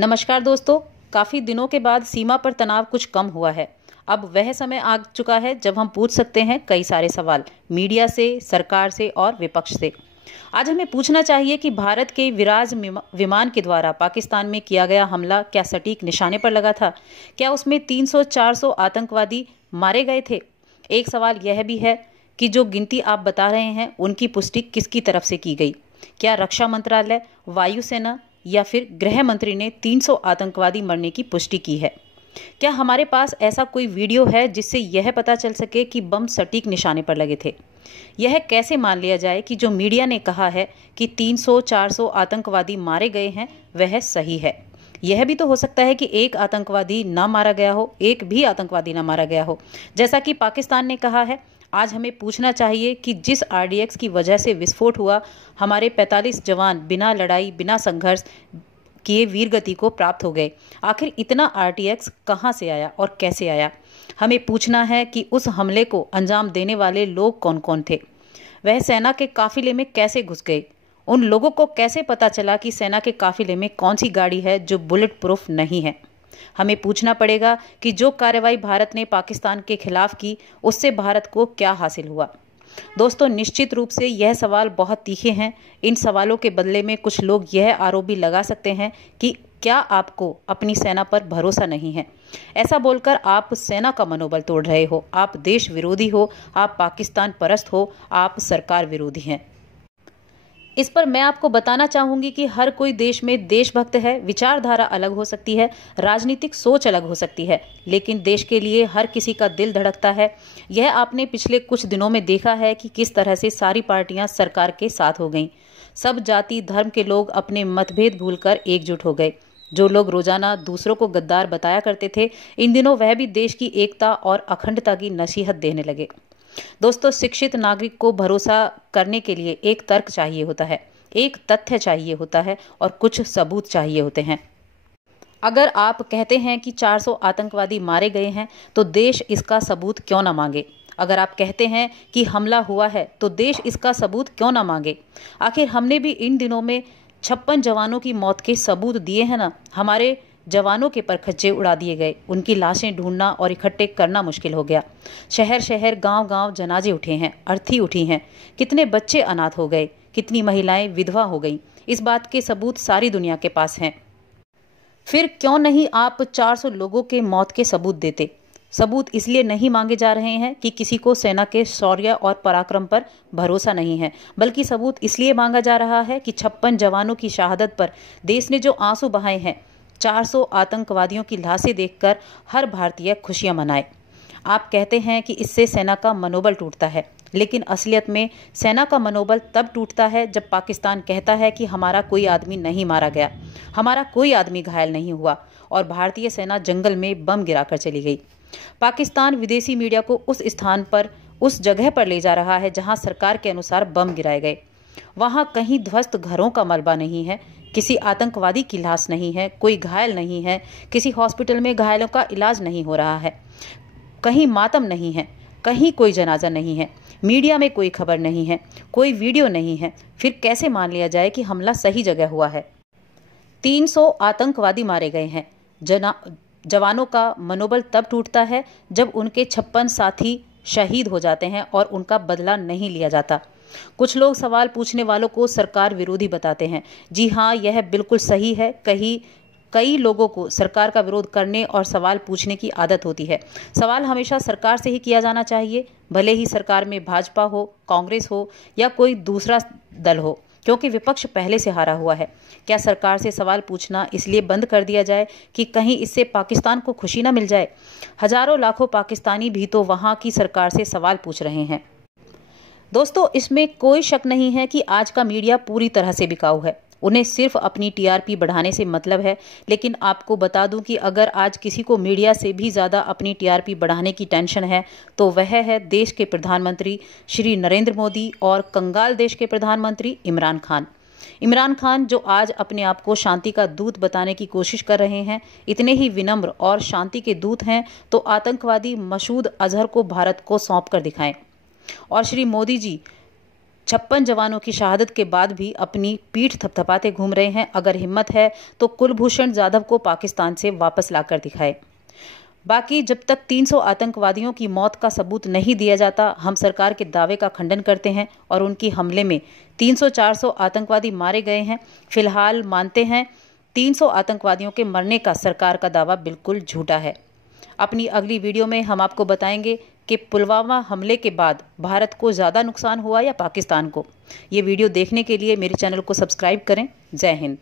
नमस्कार दोस्तों। काफी दिनों के बाद सीमा पर तनाव कुछ कम हुआ है। अब वह समय आ चुका है जब हम पूछ सकते हैं कई सारे सवाल मीडिया से, सरकार से और विपक्ष से। आज हमें पूछना चाहिए कि भारत के विराज विमान के द्वारा पाकिस्तान में किया गया हमला क्या सटीक निशाने पर लगा था? क्या उसमें 300-400 आतंकवादी मारे गए थे? एक सवाल यह भी है कि जो गिनती आप बता रहे हैं उनकी पुष्टि किसकी तरफ से की गई? क्या रक्षा मंत्रालय, वायुसेना या फिर गृह मंत्री ने 300 आतंकवादी मरने की पुष्टि की है? क्या हमारे पास ऐसा कोई वीडियो है जिससे यह पता चल सके कि बम सटीक निशाने पर लगे थे? यह कैसे मान लिया जाए कि जो मीडिया ने कहा है कि 300-400 आतंकवादी मारे गए हैं वह सही है? यह भी तो हो सकता है कि एक आतंकवादी ना मारा गया हो, एक भी आतंकवादी ना मारा गया हो, जैसा कि पाकिस्तान ने कहा है। आज हमें पूछना चाहिए कि जिस आरडीएक्स की वजह से विस्फोट हुआ, हमारे 45 जवान बिना लड़ाई, बिना संघर्ष किए वीरगति को प्राप्त हो गए। आखिर इतना आरडीएक्स कहां से आया और कैसे आया? हमें पूछना है कि उस हमले को अंजाम देने वाले लोग कौन कौन थे? वह सेना के काफिले में कैसे घुस गए? उन लोगों को कैसे पता चला कि सेना के काफिले में कौन सी गाड़ी है जो बुलेट प्रूफ नहीं है? हमें पूछना पड़ेगा कि जो कार्रवाई भारत ने पाकिस्तान के खिलाफ की उससे भारत को क्या हासिल हुआ? दोस्तों, निश्चित रूप से यह सवाल बहुत तीखे हैं। इन सवालों के बदले में कुछ लोग यह आरोप भी लगा सकते हैं कि क्या आपको अपनी सेना पर भरोसा नहीं है? ऐसा बोलकर आप सेना का मनोबल तोड़ रहे हो। आप देश विरोधी हो, आप पाकिस्तान परस्त हो, आप सरकार विरोधी हैं। इस पर मैं आपको बताना चाहूंगी कि हर कोई देश में देशभक्त है। विचारधारा अलग हो सकती है, राजनीतिक सोच अलग हो सकती है, लेकिन देश के लिए हर किसी का दिल धड़कता है। यह आपने पिछले कुछ दिनों में देखा है कि किस तरह से सारी पार्टियां सरकार के साथ हो गईं। सब जाति धर्म के लोग अपने मतभेद भूलकर एकजुट हो गए। जो लोग रोजाना दूसरों को गद्दार बताया करते थे, इन दिनों वह भी देश की एकता और अखंडता की नसीहत देने लगे। दोस्तों, शिक्षित नागरिक को भरोसा करने के लिए एक तर्क चाहिए होता है, एक तथ्य चाहिए होता है और कुछ सबूत चाहिए होते हैं। अगर आप कहते हैं कि 400 आतंकवादी मारे गए हैं तो देश इसका सबूत क्यों ना मांगे? अगर आप कहते हैं कि हमला हुआ है तो देश इसका सबूत क्यों ना मांगे? आखिर हमने भी इन दिनों में 56 जवानों की मौत के सबूत दिए हैं ना। हमारे जवानों के परखच्चे उड़ा दिए गए, उनकी लाशें ढूंढना और इकट्ठे करना मुश्किल हो गया। शहर शहर, गांव गांव जनाजे उठे हैं, अर्थी उठी हैं। कितने बच्चे अनाथ हो गए, कितनी महिलाएं विधवा हो गईं। इस बात के सबूत सारी दुनिया के पास हैं। फिर क्यों नहीं आप 400 लोगों के मौत के सबूत देते? सबूत इसलिए नहीं मांगे जा रहे हैं कि किसी को सेना के शौर्य और पराक्रम पर भरोसा नहीं है, बल्कि सबूत इसलिए मांगा जा रहा है कि 56 जवानों की शहादत पर देश ने जो आंसू बहाए हैं, 400 आतंकवादियों की लाशें देखकर हर भारतीय खुशियां मनाए। आप कहते हैं कि इससे सेना का मनोबल टूटता है, लेकिन असलियत में सेना का मनोबल तब टूटता है जब पाकिस्तान कहता है कि हमारा कोई आदमी नहीं मारा गया, हमारा कोई आदमी घायल नहीं हुआ और भारतीय सेना जंगल में बम गिराकर चली गई। पाकिस्तान विदेशी मीडिया को उस स्थान पर, उस जगह पर ले जा रहा है जहां सरकार के अनुसार बम गिराए गए। वहां कहीं ध्वस्त घरों का मलबा नहीं है, किसी आतंकवादी की लाश नहीं है, कोई घायल नहीं है, किसी हॉस्पिटल में घायलों का इलाज नहीं हो रहा है, कहीं मातम नहीं है, कहीं कोई जनाजा नहीं है, मीडिया में कोई खबर नहीं है, कोई वीडियो नहीं है। फिर कैसे मान लिया जाए कि हमला सही जगह हुआ है? 300 आतंकवादी मारे गए हैं। जवानों का मनोबल तब टूटता है जब उनके 56 साथी शहीद हो जाते हैं और उनका बदला नहीं लिया जाता। कुछ लोग सवाल पूछने वालों को सरकार विरोधी बताते हैं। जी हाँ, यह बिल्कुल सही है। कई लोगों को सरकार का विरोध करने और सवाल पूछने की आदत होती है। सवाल हमेशा सरकार से ही किया जाना चाहिए, भले ही सरकार में भाजपा हो, कांग्रेस हो या कोई दूसरा दल हो, क्योंकि विपक्ष पहले से हारा हुआ है। क्या सरकार से सवाल पूछना इसलिए बंद कर दिया जाए कि कहीं इससे पाकिस्तान को खुशी न मिल जाए? हजारों लाखों पाकिस्तानी भी तो वहां की सरकार से सवाल पूछ रहे हैं। दोस्तों, इसमें कोई शक नहीं है कि आज का मीडिया पूरी तरह से बिकाऊ है। उन्हें सिर्फ अपनी टीआरपी बढ़ाने से मतलब है। लेकिन आपको बता दूं कि अगर आज किसी को मीडिया से भी ज़्यादा अपनी टीआरपी बढ़ाने की टेंशन है तो वह है देश के प्रधानमंत्री श्री नरेंद्र मोदी और कंगाल देश के प्रधानमंत्री इमरान खान। इमरान खान जो आज अपने आप को शांति का दूत बताने की कोशिश कर रहे हैं, इतने ही विनम्र और शांति के दूत हैं तो आतंकवादी मसूद अजहर को भारत को सौंप कर दिखाएं। और श्री मोदी जी 56 जवानों की शहादत के बाद भी अपनी पीठ थपथपाते घूम रहे हैं। अगर हिम्मत है तो कुलभूषण जाधव को पाकिस्तान से वापस लाकर दिखाए। बाकी जब तक 300 आतंकवादियों की मौत का सबूत नहीं दिया जाता, हम सरकार के दावे का खंडन करते हैं और उनकी हमले में 300-400 आतंकवादी मारे गए हैं। फिलहाल मानते हैं 300 आतंकवादियों के मरने का सरकार का दावा बिल्कुल झूठा है। अपनी अगली वीडियो में हम आपको बताएंगे कि पुलवामा हमले के बाद भारत को ज़्यादा नुकसान हुआ या पाकिस्तान को। ये वीडियो देखने के लिए मेरे चैनल को सब्सक्राइब करें। जय हिंद।